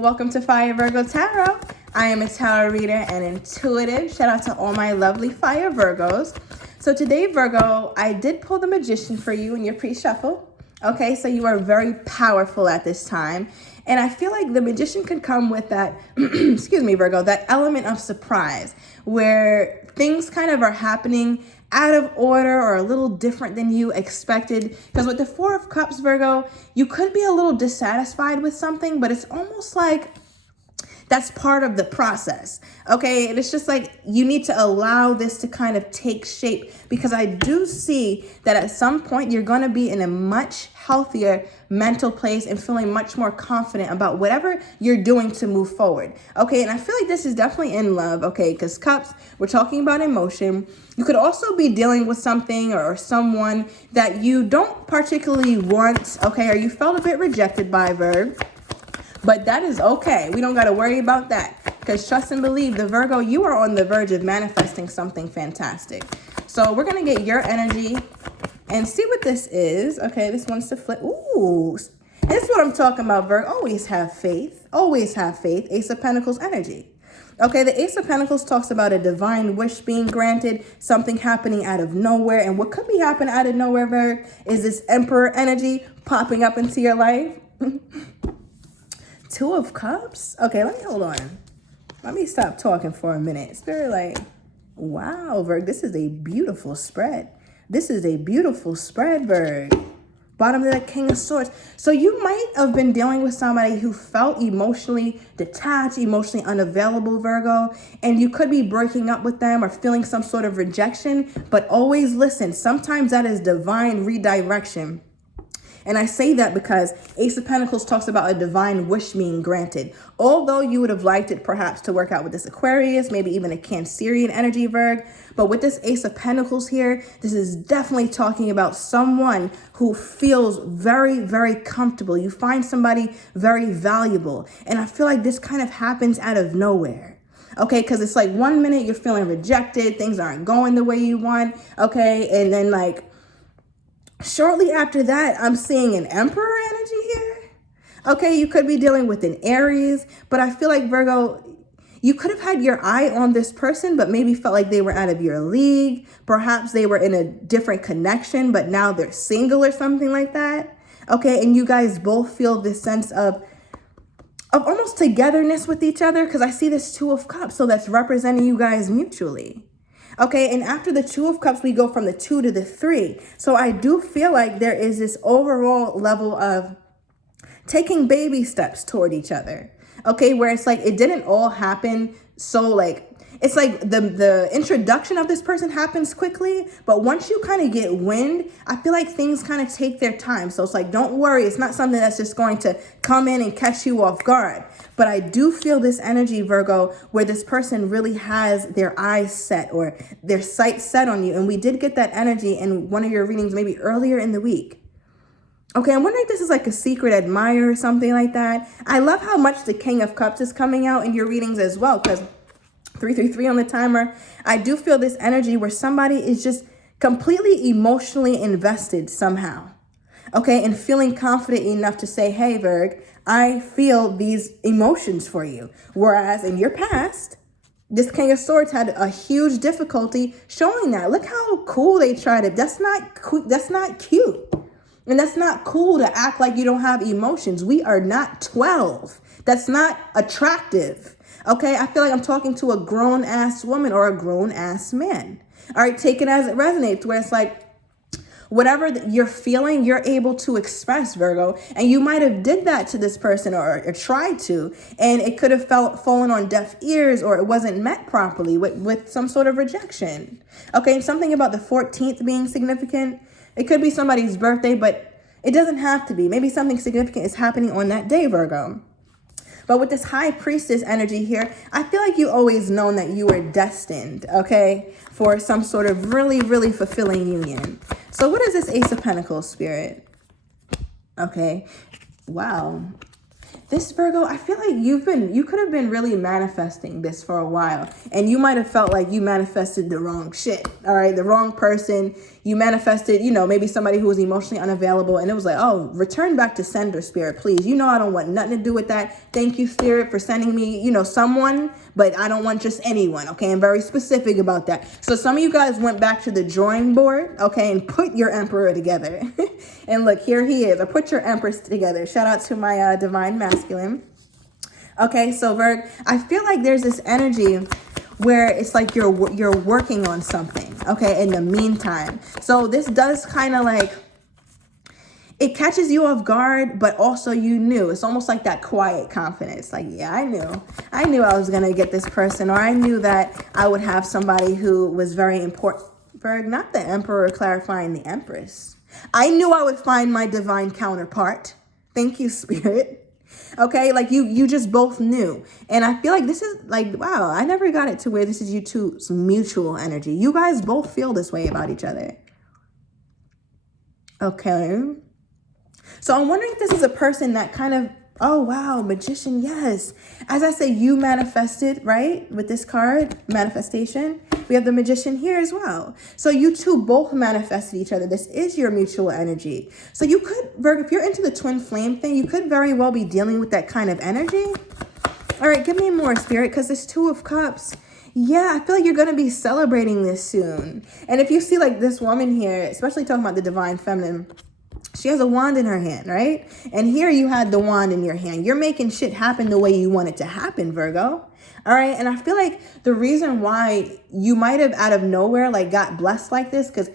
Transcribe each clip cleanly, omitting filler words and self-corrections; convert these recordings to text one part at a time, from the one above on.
Welcome to Fire Virgo Tarot. I am a tarot reader and intuitive. Shout out to all my lovely Fire Virgos. So today, Virgo, I did pull the Magician for you in your pre-shuffle. Okay, so you are very powerful at this time. And I feel like the Magician could come with that, excuse me, Virgo, that element of surprise where things kind of are happening out of order or a little different than you expected. Because with the Four of Cups, Virgo, you could be a little dissatisfied with something, but it's almost like that's part of the process, okay? And it's just like you need to allow this to kind of take shape, because I do see that at some point you're going to be in a much healthier mental place and feeling much more confident about whatever you're doing to move forward, okay? And I feel like this is definitely in love, okay? Because Cups, we're talking about emotion. You could also be dealing with something or someone that you don't particularly want, okay? Or you felt a bit rejected by, Virgo. But that is okay. We don't got to worry about that, because trust and believe, the Virgo, you are on the verge of manifesting something fantastic. So we're going to get your energy and see what this is. Okay, this wants to flip. Ooh, this is what I'm talking about, Virgo. Always have faith. Always have faith. Ace of Pentacles energy. Okay, the Ace of Pentacles talks about a divine wish being granted, something happening out of nowhere. And what could be happening out of nowhere, Virgo, is this Emperor energy popping up into your life. Two of Cups? Okay, hold on. Let me stop talking for a minute. Spirit, like, wow, Virg, this is a beautiful spread. This is a beautiful spread, Virg. Bottom of the King of Swords. So you might have been dealing with somebody who felt emotionally detached, emotionally unavailable, Virgo, and you could be breaking up with them or feeling some sort of rejection, but always listen. Sometimes that is divine redirection. And I say that because Ace of Pentacles talks about a divine wish being granted. Although you would have liked it perhaps to work out with this Aquarius, maybe even a Cancerian energy, Virg. But with this Ace of Pentacles here, this is definitely talking about someone who feels very, very comfortable. You find somebody very valuable. And I feel like this kind of happens out of nowhere. Okay, because it's like 1 minute you're feeling rejected, things aren't going the way you want. Okay, and then like shortly after that, I'm seeing an Emperor energy here. Okay, you could be dealing with an Aries, but I feel like, Virgo, you could have had your eye on this person, but maybe felt like they were out of your league. Perhaps they were in a different connection, but now they're single or something like that. Okay, and you guys both feel this sense of almost togetherness with each other, because I see this Two of Cups, so that's representing you guys mutually. Okay, and after the Two of Cups, we go from the 2 to the 3. So I do feel like there is this overall level of taking baby steps toward each other. Okay, where it's like it didn't all happen so like, it's like the introduction of this person happens quickly, but once you kind of get wind, I feel like things kind of take their time. So it's like, don't worry, it's not something that's just going to come in and catch you off guard. But I do feel this energy, Virgo, where this person really has their eyes set or their sights set on you. And we did get that energy in one of your readings maybe earlier in the week. Okay, I'm wondering if this is like a secret admirer or something like that. I love how much the King of Cups is coming out in your readings as well, because 333 on the timer. I do feel this energy where somebody is just completely emotionally invested somehow. Okay, and feeling confident enough to say, hey, Virg, I feel these emotions for you. Whereas in your past, this King of Swords had a huge difficulty showing that. Look how cool they tried it. That's not cute. And that's not cool to act like you don't have emotions. We are not 12. That's not attractive. Okay, I feel like I'm talking to a grown-ass woman or a grown-ass man. All right, take it as it resonates, where it's like, whatever you're feeling, you're able to express, Virgo. And you might have did that to this person or tried to, and it could have fallen on deaf ears, or it wasn't met properly with some sort of rejection. Okay, and something about the 14th being significant. It could be somebody's birthday, but it doesn't have to be. Maybe something significant is happening on that day, Virgo. But with this High Priestess energy here, I feel like you always known that you were destined, okay, for some sort of really, really fulfilling union. So what is this Ace of Pentacles, Spirit? Okay, wow. This Virgo, I feel like you could have been really manifesting this for a while, and you might have felt like you manifested the wrong shit. All right, the wrong person. You manifested, you know, maybe somebody who was emotionally unavailable, and it was like, oh, return back to sender, spirit, please. You know, I don't want nothing to do with that. Thank you, spirit, for sending me, you know, someone, but I don't want just anyone. Okay, I'm very specific about that. So some of you guys went back to the drawing board, okay, and put your emperor together. And look, here he is. I put your empress together. Shout out to my divine masculine. Okay, so Virg, I feel like there's this energy where it's like you're working on something, okay, in the meantime. So this does kind of like, it catches you off guard, but also you knew. It's almost like that quiet confidence. Like, yeah, I knew I was going to get this person, or I knew that I would have somebody who was very important. Virg, not the emperor clarifying the empress. I knew I would find my divine counterpart. Thank you, spirit. Okay, like you just both knew. And I feel like this is like, wow, I never got it to where this is you two's mutual energy. You guys both feel this way about each other. Okay. So I'm wondering if this is a person that kind of, oh, wow, magician, yes. As I say, you manifested, right? With this card, manifestation. We have the magician here as well. So you two both manifested each other. This is your mutual energy. So you could, Virgo, if you're into the twin flame thing, you could very well be dealing with that kind of energy. All right, give me more, spirit, because this Two of Cups. Yeah, I feel like you're going to be celebrating this soon. And if you see like this woman here, especially talking about the divine feminine, she has a wand in her hand, right? And here you had the wand in your hand. You're making shit happen the way you want it to happen, Virgo. All right. And I feel like the reason why you might have out of nowhere, like got blessed like this, because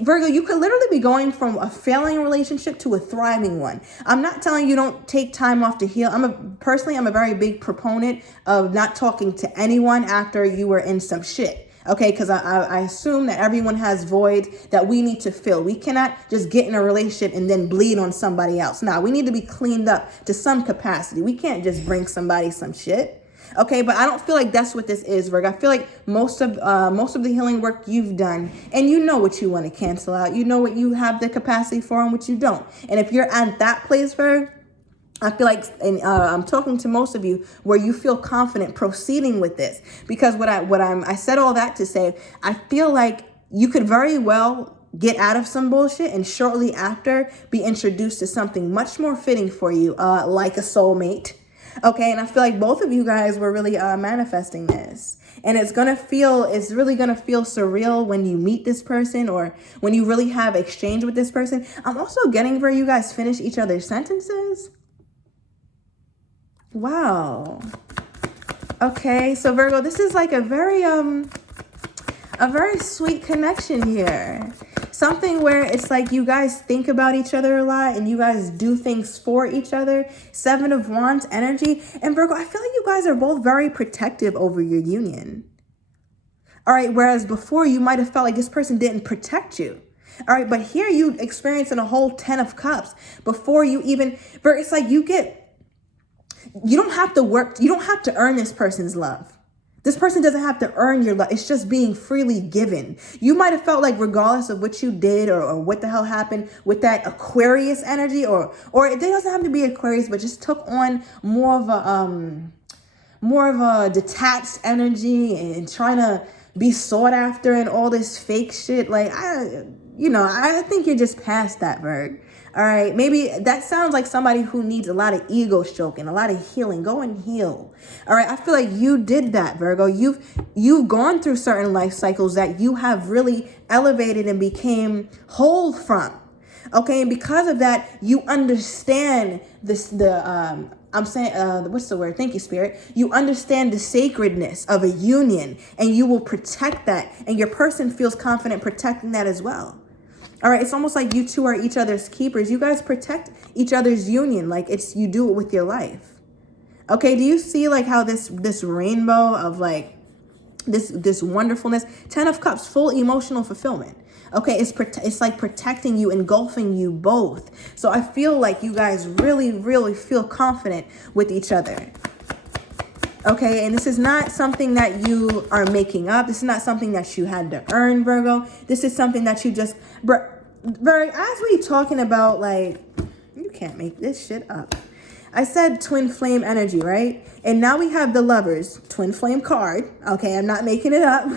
Virgo, you could literally be going from a failing relationship to a thriving one. I'm not telling you don't take time off to heal. I'm a very big proponent of not talking to anyone after you were in some shit. Okay, because I assume that everyone has voids that we need to fill. We cannot just get in a relationship and then bleed on somebody else. Now, we need to be cleaned up to some capacity. We can't just bring somebody some shit. Okay, but I don't feel like that's what this is, Virgo. I feel like most of the healing work you've done, and you know what you want to cancel out. You know what you have the capacity for and what you don't. And if you're at that place, Virgo, I feel like, and I'm talking to most of you, where you feel confident proceeding with this, because I said all that to say, I feel like you could very well get out of some bullshit and shortly after be introduced to something much more fitting for you, like a soulmate. Okay, and I feel like both of you guys were really manifesting this. And it's really gonna feel surreal when you meet this person or when you really have exchange with this person. I'm also getting where you guys finish each other's sentences. Wow. Okay, so Virgo, this is like a very sweet connection here. Something where it's like you guys think about each other a lot and you guys do things for each other. Seven of Wands energy. And Virgo, I feel like you guys are both very protective over your union. All right, whereas before you might have felt like this person didn't protect you. All right, but here you experiencing a whole 10 of Cups before you even, Virgo, it's like you don't have to work. You don't have to earn this person's love. This person doesn't have to earn your love. It's just being freely given. You might have felt like regardless of what you did or what the hell happened with that Aquarius energy, or it doesn't have to be Aquarius, but just took on more of a detached energy and trying to be sought after and all this fake shit. Like, I think you're just past that, Virg. All right, maybe that sounds like somebody who needs a lot of ego stroking, a lot of healing. Go and heal. All right, I feel like you did that, Virgo. You've gone through certain life cycles that you have really elevated and became whole from. Okay, and because of that, you understand what's the word? Thank you, Spirit. You understand the sacredness of a union, and you will protect that, and your person feels confident protecting that as well. All right, it's almost like you two are each other's keepers. You guys protect each other's union like you do it with your life. Okay, do you see like how this rainbow of like this wonderfulness, 10 of Cups, full emotional fulfillment. Okay, it's like protecting you, engulfing you both. So I feel like you guys really, really feel confident with each other. Okay, and this is not something that you are making up. This is not something that you had to earn, Virgo. This is something that you just, Virgo, as we talking about, like, you can't make this shit up. I said twin flame energy, right? And now we have the Lovers, twin flame card. Okay, I'm not making it up.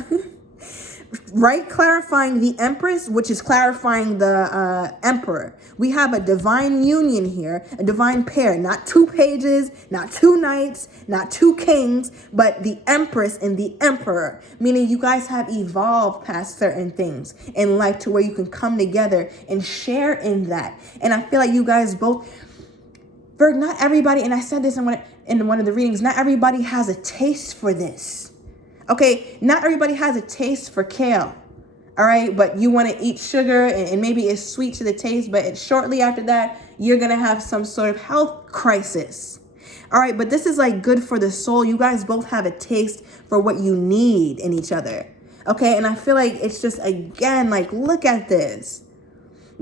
Right, clarifying the Empress, which is clarifying the Emperor. We have a divine union here, a divine pair, not two pages, not two knights, not two kings, but the Empress and the Emperor, meaning you guys have evolved past certain things in life to where you can come together and share in that. And I feel like you guys both, Virg, not everybody, and I said this in one of the readings, not everybody has a taste for this. Okay, not everybody has a taste for kale, all right? But you want to eat sugar and maybe it's sweet to the taste, but shortly after that, you're going to have some sort of health crisis. All right, but this is like good for the soul. You guys both have a taste for what you need in each other. Okay, and I feel like it's just, again, like, look at this.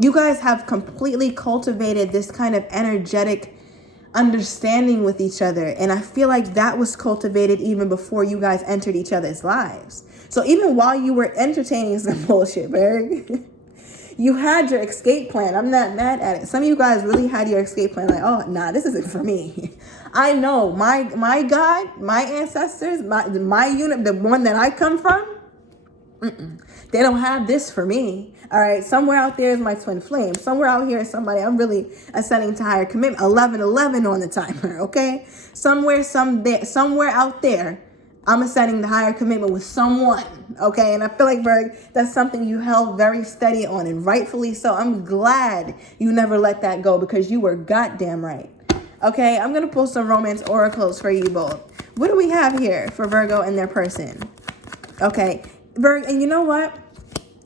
You guys have completely cultivated this kind of energetic understanding with each other, and I feel like that was cultivated even before you guys entered each other's lives. So even while you were entertaining some bullshit, Berg, you had your escape plan. I'm not mad at it. Some of you guys really had your escape plan, like, oh nah, this isn't for me. I know my God, my ancestors, my unit, the one that I come from, they don't have this for me. All right, somewhere out there is my twin flame. Somewhere out here is somebody I'm really ascending to higher commitment. 1111 on the timer, okay? Somewhere out there, I'm ascending to higher commitment with someone, okay? And I feel like, Berg, that's something you held very steady on, and rightfully so. I'm glad you never let that go because you were goddamn right. Okay, I'm going to pull some romance oracles for you both. What do we have here for Virgo and their person? Okay, Virg, and you know what?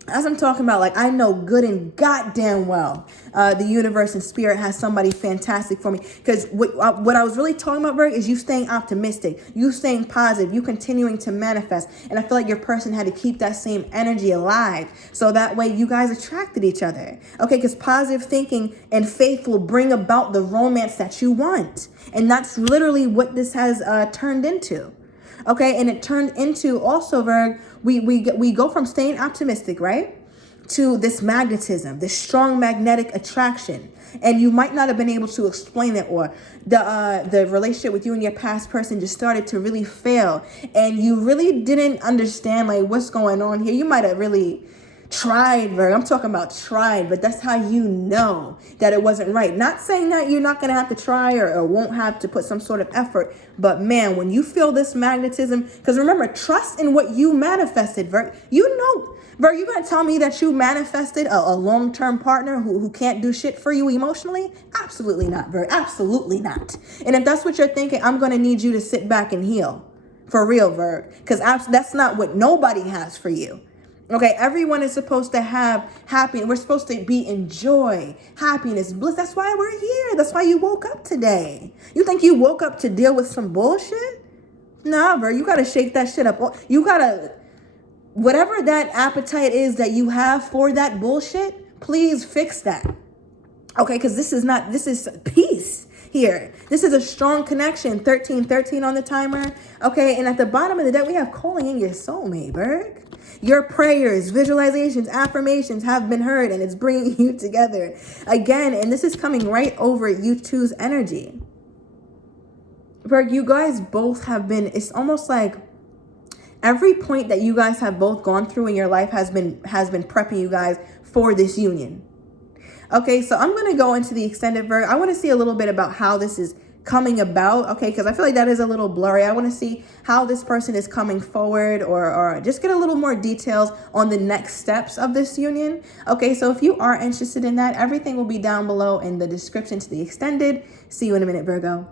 As I'm talking about, like, I know good and goddamn well the universe and spirit has somebody fantastic for me. Because what I was really talking about, Virg, is you staying optimistic, you staying positive, you continuing to manifest. And I feel like your person had to keep that same energy alive. So that way you guys attracted each other. Okay, because positive thinking and faith will bring about the romance that you want. And that's literally what this has turned into. Okay, and it turned into also, Virg, we go from staying optimistic, right, to this magnetism, this strong magnetic attraction. And you might not have been able to explain it, or the relationship with you and your past person just started to really fail, and you really didn't understand like what's going on here. You might have really tried, Virg. I'm talking about tried, but that's how you know that it wasn't right. Not saying that you're not going to have to try or won't have to put some sort of effort, but man, when you feel this magnetism, because remember, trust in what you manifested, Virg. You know, Virg, you going to tell me that you manifested a long-term partner who can't do shit for you emotionally? Absolutely not, Virg. Absolutely not. And if that's what you're thinking, I'm going to need you to sit back and heal. For real, Virg. Because that's not what nobody has for you. Okay, everyone is supposed to have happiness. We're supposed to be in joy, happiness, bliss. That's why we're here. That's why you woke up today. You think you woke up to deal with some bullshit? Nah, bro, you got to shake that shit up. You got to, whatever that appetite is that you have for that bullshit, please fix that. Okay, because this is peace here. This is a strong connection. 1313 on the timer. Okay, and at the bottom of the deck, we have calling in your soulmate, Berg. Your prayers, visualizations, affirmations have been heard, and it's bringing you together again. And this is coming right over you two's energy. Berg, you guys both have been, it's almost like every point that you guys have both gone through in your life has been prepping you guys for this union. Okay, so I'm going to go into the extended Virgo. I want to see a little bit about how this is coming about, okay, because I feel like that is a little blurry. I want to see how this person is coming forward, or just get a little more details on the next steps of this union. Okay, so if you are interested in that, everything will be down below in the description to the extended. See you in a minute, Virgo.